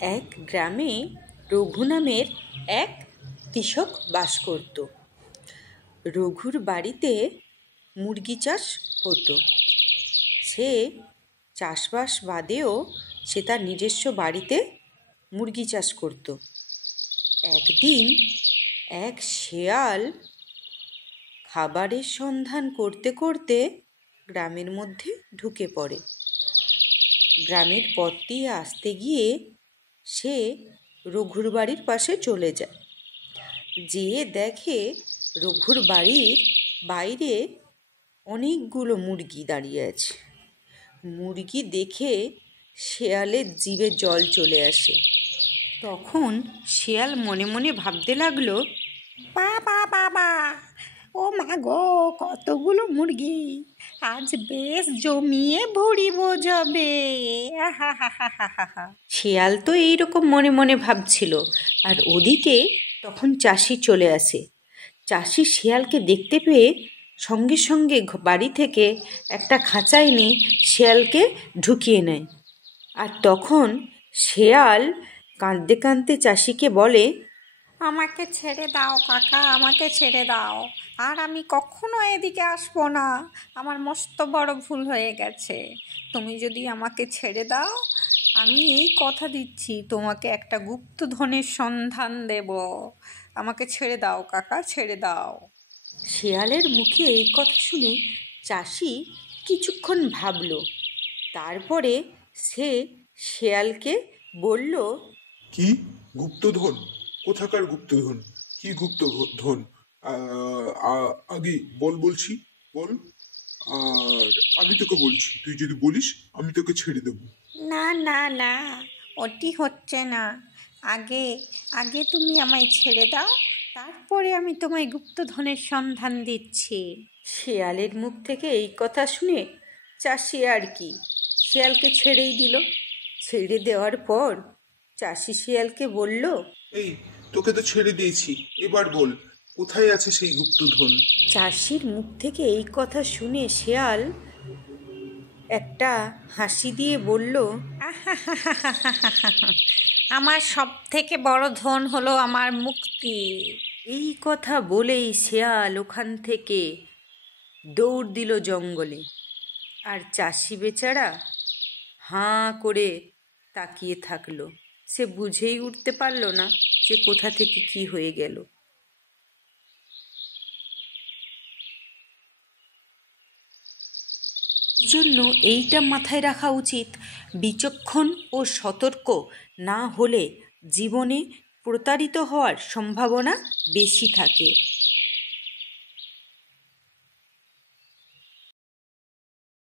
এক গ্রামে রঘু নামের এক কৃষক বাস করত। রঘুর বাড়িতে মুরগি চাষ হতো। সে চাষবাস বাদেও সে তার নিজস্ব বাড়িতে মুরগি চাষ করত। একদিন এক শেয়াল খাবারের সন্ধান করতে করতে গ্রামের মধ্যে ঢুকে পড়ে। গ্রামের পথ দিয়ে আসতে গিয়ে সে রঘুর বাড়ির পাশে চলে যায়। যেয়ে দেখে রঘুর বাড়ির বাইরে অনেকগুলো মুরগি দাঁড়িয়ে আছে। মুরগি দেখে শেয়ালের জিভে জল চলে আসে। তখন শেয়াল মনে মনে ভাবতে লাগলো, বাবা বাবা, ও মা গো, কতগুলো মুরগি, আজ বেশ জমিয়ে ভুড়ি বোঝাবে। শেয়াল তো এইরকম মনে মনে ভাবছিল, আর ওদিকে তখন চাষি চলে আসে। চাষি শেয়ালকে দেখতে পেয়ে সঙ্গে সঙ্গে বাড়ি থেকে একটা খাঁচা এনে শেয়ালকে ঢুকিয়ে নেয়। আর তখন শেয়াল কাঁদতে কাঁদতে চাষিকে বলে, আমাকে ছেড়ে দাও কাকা, আমাকে ছেড়ে দাও, আর আমি কখনো এদিকে আসবো না। আমার মস্ত বড় ভুল হয়ে গেছে। তুমি যদি আমাকে ছেড়ে দাও, আমি এই কথা দিচ্ছি তোমাকে একটা গুপ্তধনের সন্ধান দেব। আমাকে ছেড়ে দাও কাকা, ছেড়ে দাও। শেয়ালের মুখে এই কথা শুনে চাষি কিছুক্ষণ ভাবল। তারপরে সে শেয়ালকে বলল, কি গুপ্তধন? কোথাকার গুপ্তধন? কি গুপ্তধন? আগে বলছি বল। আর আমি তোকে বলছি, তুই যদি বলিস আমি তোকে ছেড়ে দেবো। না না না, ওটি হচ্ছে না। আগে আগে তুমি আমায় ছেড়ে দাও, তারপরে আমি তোমায় গুপ্তধনের সন্ধান দিচ্ছি। শেয়ালের মুখ থেকে এই কথা শুনে চাষি আর কি শেয়ালকে ছেড়েই দিল। ছেড়ে দেওয়ার পর চাষি শেয়ালকে বলল, এই, তোকে তো ছেড়ে দিয়েছি, এবার বল কোথায় আছে সেই গুপ্তধন? চাষির মুখ থেকে এই কথা শুনে শেয়াল একটা হাসি দিয়ে বলল, আমার সব থেকে বড় ধন হলো আমার মুক্তি। এই কথা বলেই শেয়াল ওখান থেকে দৌড় দিল জঙ্গলে। আর চাষি বেচারা হাঁ করে তাকিয়ে থাকলো। সে বুঝেই উঠতে পারল না যে কোথা থেকে কি হয়ে গেল। জন্য এইটা মাথায় রাখা উচিত, বিচক্ষণ ও সতর্ক না হলে জীবনে প্রতারিত হওয়ার সম্ভাবনা বেশি থাকে।